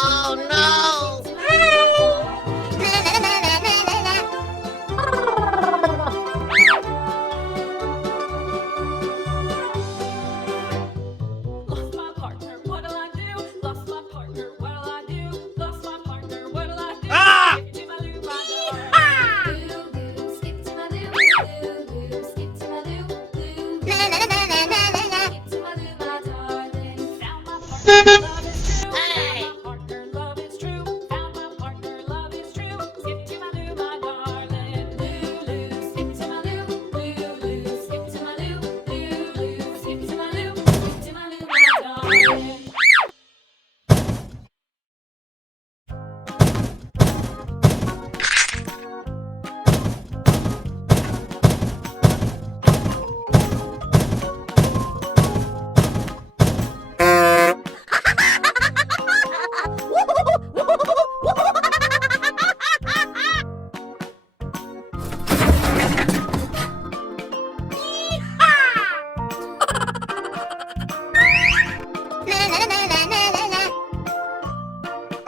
Oh no! Lost my partner, what'll I do? Lost my partner, what'll I do? Lost my partner, what'll I do? Ah! Skip to my loo, my darling. Loo, skip to my loo, loo, skip to my loo, loo, skip to my loo, my darling. Found my partner, love is true. Hey! Found my partner, love is true. Found my partner, love is true. Skip to my loo, my darling. Loo, skip to my loo, loo, skip to my loo, loo, skip to my loo, my darling.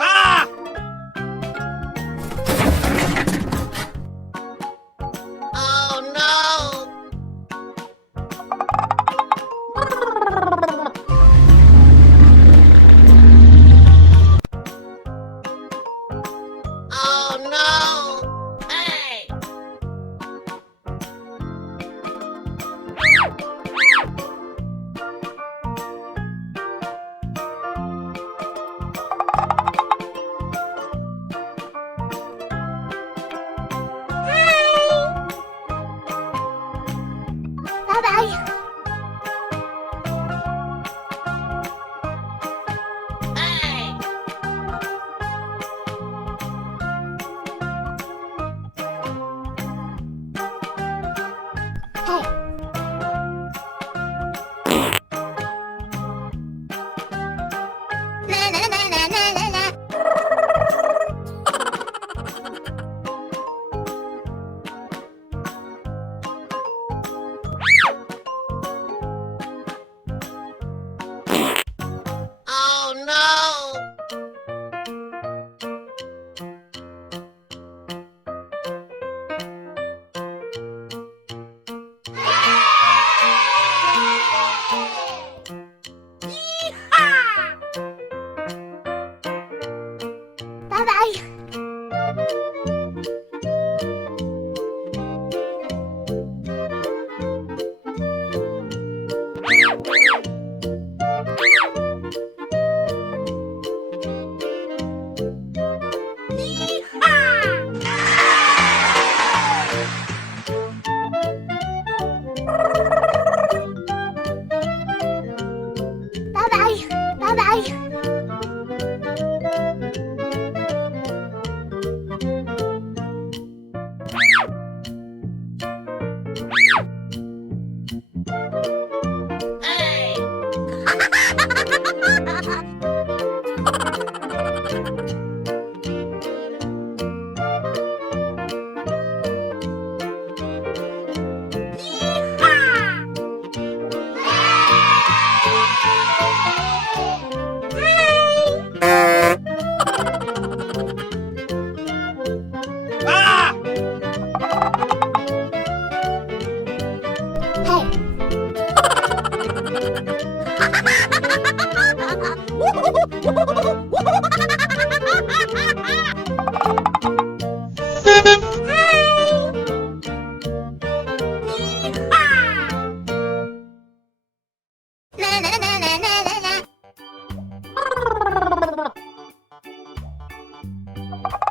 Ah! Oh no! Oh no! Hey! Bye-bye. Hey! Hey. Oh no! Bye-bye. Bye-bye. Bye-bye. Hey! Ah! Hey.